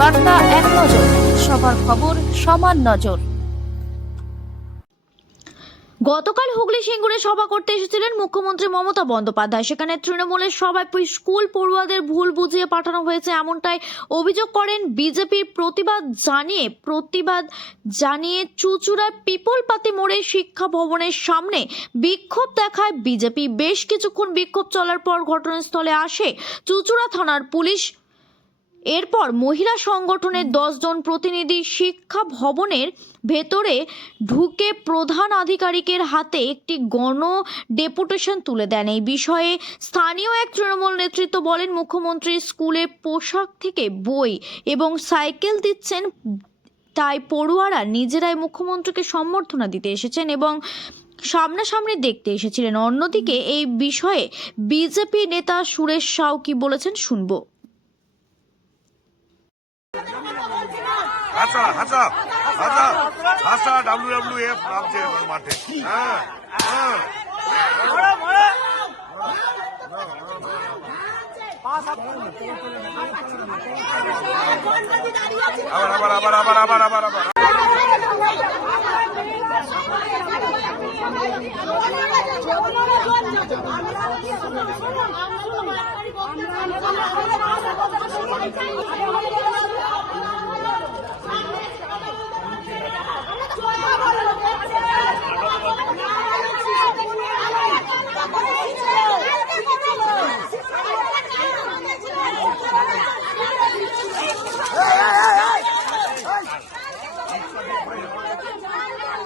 বার্তা এক নজর, সবার খবর সমান নজর। গতকাল হুগলি সিঙ্গুরে সভা করতে এসেছিলেন মুখ্যমন্ত্রী মমতা বন্দ্যোপাধ্যায়। সেখানে তৃণমূলের সভায় স্কুল পড়ুয়াদের ভুল বুঝিয়ে পাঠানো হয়েছে এমনটাই অভিযোগ করেন বিজেপির প্রতিবাদ জানিয়ে প্রতিবাদ জানিয়ে চুচুড়ার পিপলপাতি মোড়ে শিক্ষা ভবনের সামনে বিক্ষোভ দেখায় বিজেপি। বেশ কিছুক্ষণ বিক্ষোভ চলার পর ঘটনাস্থলে আসে চুচুড়া থানার পুলিশ। এরপর মহিলা সংগঠনের দশজন প্রতিনিধি শিক্ষা ভবনের ভেতরে ঢুকে প্রধান আধিকারিকের হাতে একটি গণ ডেপুটেশন তুলে দেন। এই বিষয়ে স্থানীয় এক তৃণমূল নেতৃত্ব বলেন মুখ্যমন্ত্রী স্কুলে পোশাক থেকে বই এবং সাইকেল দিচ্ছেন তাই পড়ুয়ারা নিজেরাই মুখ্যমন্ত্রীকে সম্বর্ধনা দিতে এসেছেন এবং সামনাসামনি দেখতে এসেছিলেন। অন্যদিকে এই বিষয়ে বিজেপি নেতা সুরেশ সাউ কি বলেছেন শুনব। হাসা হাসা হাসা হাসা ডাব্লিউ ডাব্লিউ এফ নামছে মাঠে। হ্যাঁ হ্যাঁ। আবার আবার আবার আবার আবার আবার আবার। আমরা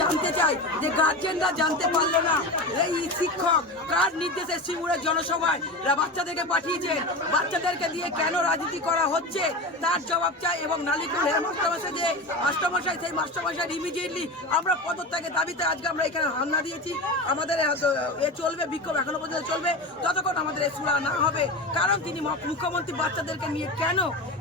জানতে চাই যে গার্জেনরা জানতে পারল না। এই শিক্ষক কার নির্দেশে সিঙ্গুরের জনসভায় বাচ্চাদেরকে পাঠিয়েছেন বাচ্চাদেরকে দিয়ে কেন রাজনীতি করা হচ্ছে? তার জবাব চাই এবং নালিকুল হেড মাস্টারমশাই যে মাস্টারমশাই সেই মাস্টারমশাই ইমিডিয়েটলি আমরা পদত্যাগের দাবিতে আজকে আমরা এখানে হামলা দিয়েছি। আমাদের এ, চলবে বিক্ষোভ এখনও পর্যন্ত চলবে। ততক্ষণ আমাদের সুরা না হবে। কারণ তিনি মুখ্যমন্ত্রী বাচ্চাদেরকে নিয়ে কেন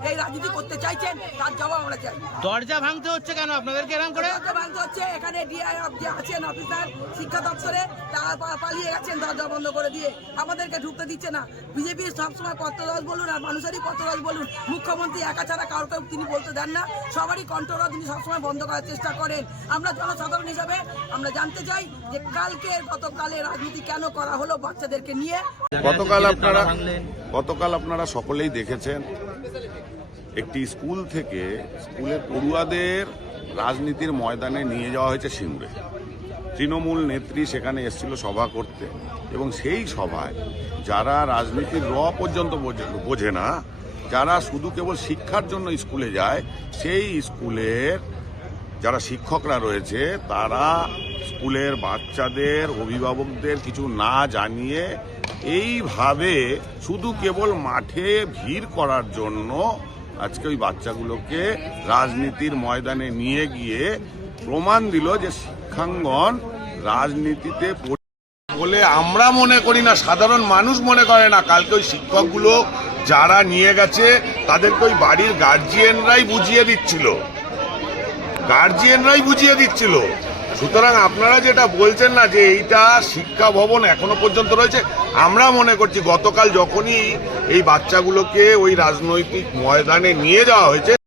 এই রাজনীতি করতে চাইছেন? তার জবাব আমরা চাই। দরজা ভাঙতে হচ্ছে কেন আপনাদেরকে এরকম করে? দরজা ভাঙতে হচ্ছে। এখানে ডিআই আছেন অফিসার, শিক্ষা দপ্তরে, তারা পালিয়ে গেছেন দরজা বন্ধ করে দিয়ে। আমাদেরকে ঢুকতে দিচ্ছে না। বিজেপি সবসময় পত্রদল বলুন আর মানুষেরই পত্রদল বলুন। মুখ্যমন্ত্রী একা ছাড়া কাউকে তিনি বলতে দেন না। সবারই কণ্ঠরোধ তিনি সবসময় বন্ধ করার চেষ্টা করেন। আমরা জনসাধারণ হিসাবে আমরা জানতে চাই যে কালকে গতকালে রাজনীতি কেন করা হলো বাচ্চাদেরকে নিয়ে। গতকাল আপনারা গতকাল আপনারা সকলেই দেখেছেন, একটি স্কুল থেকে স্কুলের পড়ুয়াদের রাজনীতির ময়দানে নিয়ে যাওয়া হয়েছে সিঙ্গুরে। তৃণমূল নেত্রী সেখানে এসেছিল সভা করতে এবং সেই সভায় যারা রাজনীতির র পর্যন্ত বোঝে না, যারা শুধু কেবল শিক্ষার জন্য স্কুলে যায়, সেই স্কুলের যারা শিক্ষকরা রয়েছে, তারা স্কুলের বাচ্চাদের, অভিভাবকদের কিছু না জানিয়ে এইভাবে শুধু কেবল মাঠে ভিড় করার জন্য আজকে ওই বাচ্চাগুলোকে রাজনীতির ময়দানে নিয়ে গিয়ে প্রমাণ দিল যে শিক্ষাঙ্গন রাজনীতিতে বলে আমরা মনে করি না, সাধারণ মানুষ মনে করে না। কালকে ওই শিক্ষকগুলো যারা নিয়ে গেছে, তাদেরকে ওই বাড়ির গার্জিয়ানরাই বুঝিয়ে দিচ্ছিল। গার্জিয়ানরাই বুঝিয়ে দিচ্ছিল। সুতরাং আপনারা যেটা বলছেন না যে এইটা শিক্ষা ভবন এখনও পর্যন্ত রয়েছে, আমরা মনে করছি গতকাল যখনই এই বাচ্চাগুলোকে ওই রাজনৈতিক ময়দানে নিয়ে যাওয়া হয়েছে